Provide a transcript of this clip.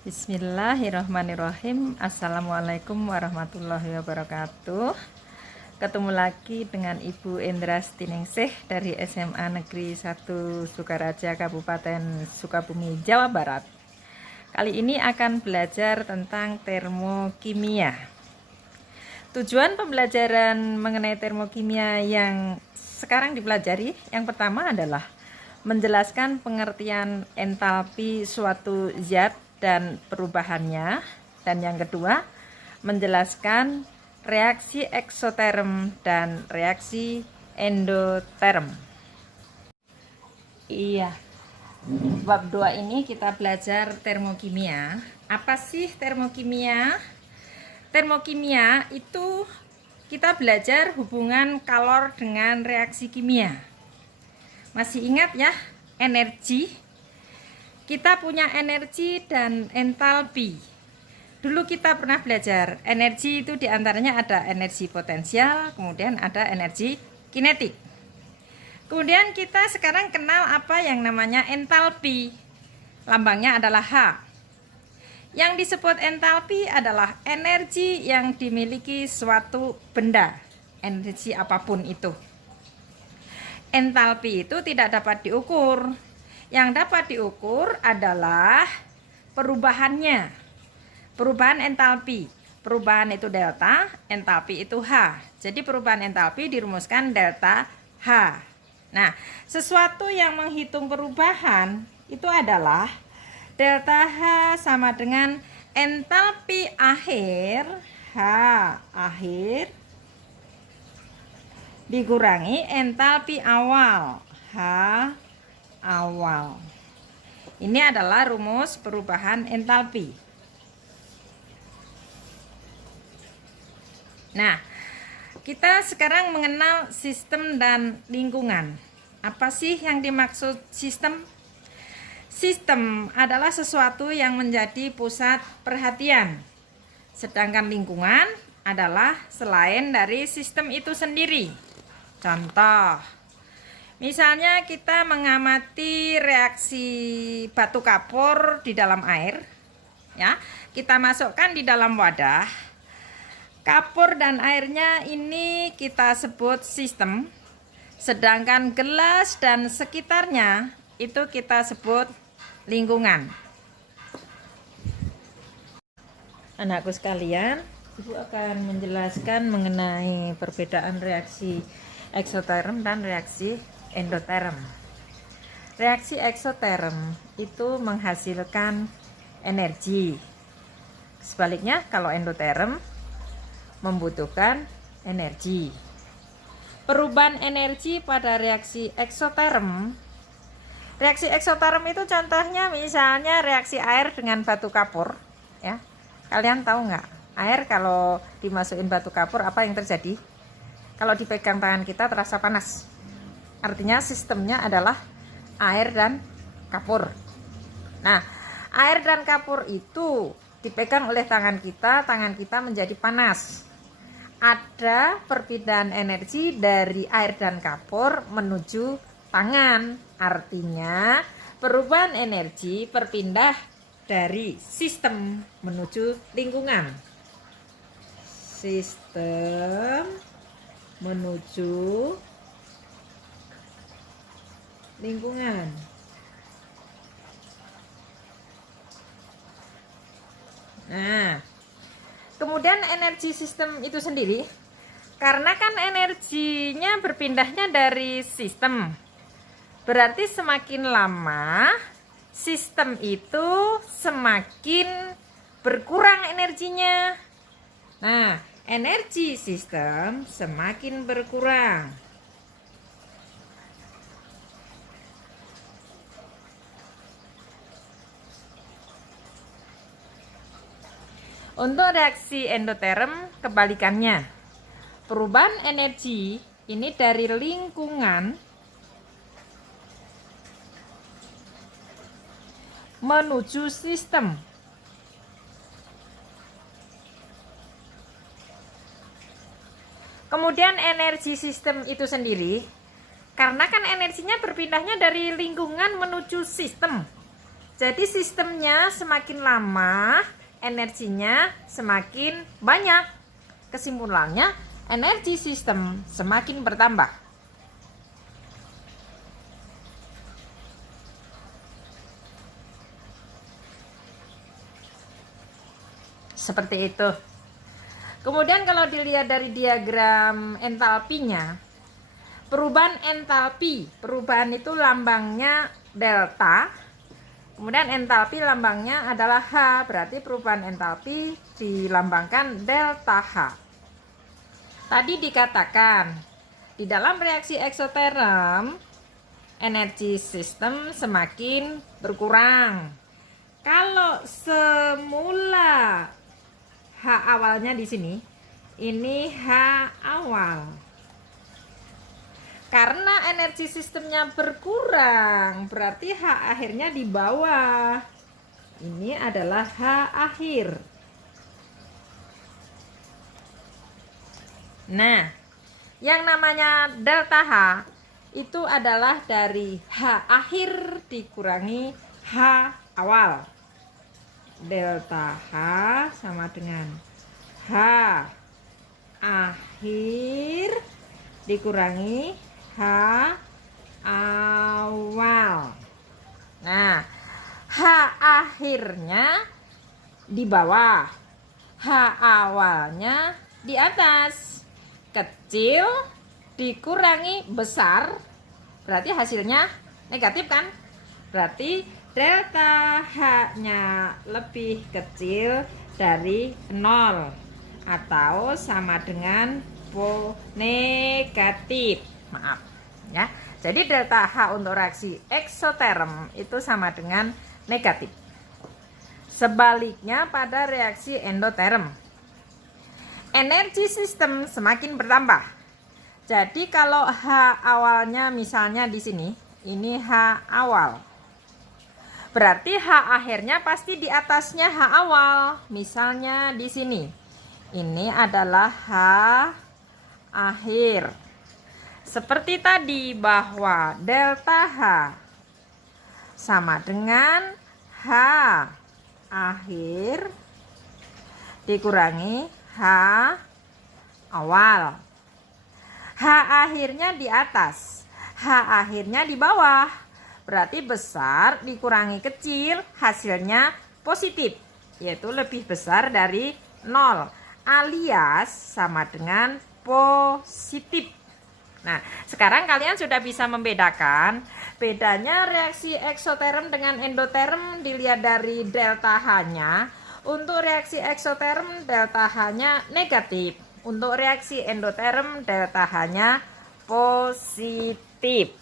Bismillahirrahmanirrahim. Assalamualaikum warahmatullahi wabarakatuh. Ketemu lagi dengan Ibu Endra Stiningsih dari SMA Negeri 1 Sukaraja, Kabupaten Sukabumi, Jawa Barat. Kali ini akan belajar tentang termokimia. Tujuan pembelajaran mengenai termokimia yang sekarang dipelajari, yang pertama adalah menjelaskan pengertian entalpi suatu zat dan perubahannya, dan yang kedua menjelaskan reaksi eksoterm dan reaksi endoterm. Iya, bab 2 ini kita belajar termokimia. Apa sih termokimia? Termokimia itu kita belajar hubungan kalor dengan reaksi kimia. Masih ingat ya, energi? Kita punya energi dan entalpi. Dulu kita pernah belajar energi itu diantaranya ada energi potensial, kemudian ada energi kinetik. Kemudian kita sekarang kenal apa yang namanya entalpi. Lambangnya adalah H. Yang disebut entalpi adalah energi yang dimiliki suatu benda, energi apapun itu. Entalpi itu tidak dapat diukur. Yang dapat diukur adalah perubahannya. Perubahan entalpi. Perubahan itu delta, entalpi itu H. Jadi perubahan entalpi dirumuskan delta H. Nah, sesuatu yang menghitung perubahan itu adalah delta H sama dengan entalpi akhir H akhir dikurangi entalpi awal H awal. Ini adalah rumus perubahan entalpi. Nah, kita sekarang mengenal sistem dan lingkungan. Apa sih yang dimaksud sistem? Sistem adalah sesuatu yang menjadi pusat perhatian. Sedangkan lingkungan adalah selain dari sistem itu sendiri. Contoh, misalnya kita mengamati reaksi batu kapur di dalam air, ya. Kita masukkan di dalam wadah. Kapur dan airnya ini kita sebut sistem, sedangkan gelas dan sekitarnya itu kita sebut lingkungan. Anakku sekalian, Ibu akan menjelaskan mengenai perbedaan reaksi eksoterm dan reaksi endoterm. Reaksi eksoterm itu menghasilkan energi. Sebaliknya kalau endoterm membutuhkan energi. Perubahan energi pada reaksi eksoterm. Reaksi eksoterm itu contohnya misalnya reaksi air dengan batu kapur, ya. Kalian tahu nggak? Air kalau dimasukin batu kapur apa yang terjadi? Kalau dipegang tangan kita terasa panas. Artinya sistemnya adalah air dan kapur. Nah, air dan kapur itu dipegang oleh tangan kita menjadi panas. Ada perpindahan energi dari air dan kapur menuju tangan. Artinya perubahan energi berpindah dari sistem menuju lingkungan. Sistem menuju lingkungan. Nah, kemudian energi sistem itu sendiri, karena kan energinya berpindahnya dari sistem, berarti semakin lama sistem itu semakin berkurang energinya. Nah, energi sistem semakin berkurang. Untuk reaksi endoterm kebalikannya. Perubahan energi ini dari lingkungan menuju sistem. Kemudian energi sistem itu sendiri, karena kan energinya berpindahnya dari lingkungan menuju sistem. Jadi sistemnya semakin lama, energinya semakin banyak. Kesimpulannya, energi sistem semakin bertambah. Seperti itu. Kemudian kalau dilihat dari diagram entalpinya, perubahan entalpi, perubahan itu lambangnya delta. Kemudian entalpi lambangnya adalah H, berarti perubahan entalpi dilambangkan delta H. Tadi dikatakan, di dalam reaksi eksoterm, energi sistem semakin berkurang. Kalau semula H awalnya di sini, ini H awal. Karena energi sistemnya berkurang, berarti H akhirnya di bawah. Ini adalah H akhir. Nah, yang namanya delta H itu adalah dari H akhir dikurangi H awal. Delta H sama dengan H akhir dikurangi H awal. Nah, H akhirnya di bawah, H awalnya di atas. Kecil dikurangi besar, berarti hasilnya negatif kan? Berarti delta H-nya lebih kecil dari 0 atau sama dengan negatif. Maaf ya. Jadi delta H untuk reaksi eksoterm itu sama dengan negatif. Sebaliknya pada reaksi endoterm, energi sistem semakin bertambah. Jadi kalau H awalnya misalnya di sini, ini H awal. Berarti H akhirnya pasti di atasnya H awal. Misalnya di sini. Ini adalah H akhir. Seperti tadi bahwa delta H sama dengan H akhir dikurangi H awal. H akhirnya di atas, H akhirnya di bawah. Berarti besar dikurangi kecil, hasilnya positif, yaitu lebih besar dari 0, alias sama dengan positif. Nah, sekarang kalian sudah bisa membedakan bedanya reaksi eksoterm dengan endoterm dilihat dari delta H-nya. Untuk reaksi eksoterm delta H-nya negatif. Untuk reaksi endoterm delta H-nya positif.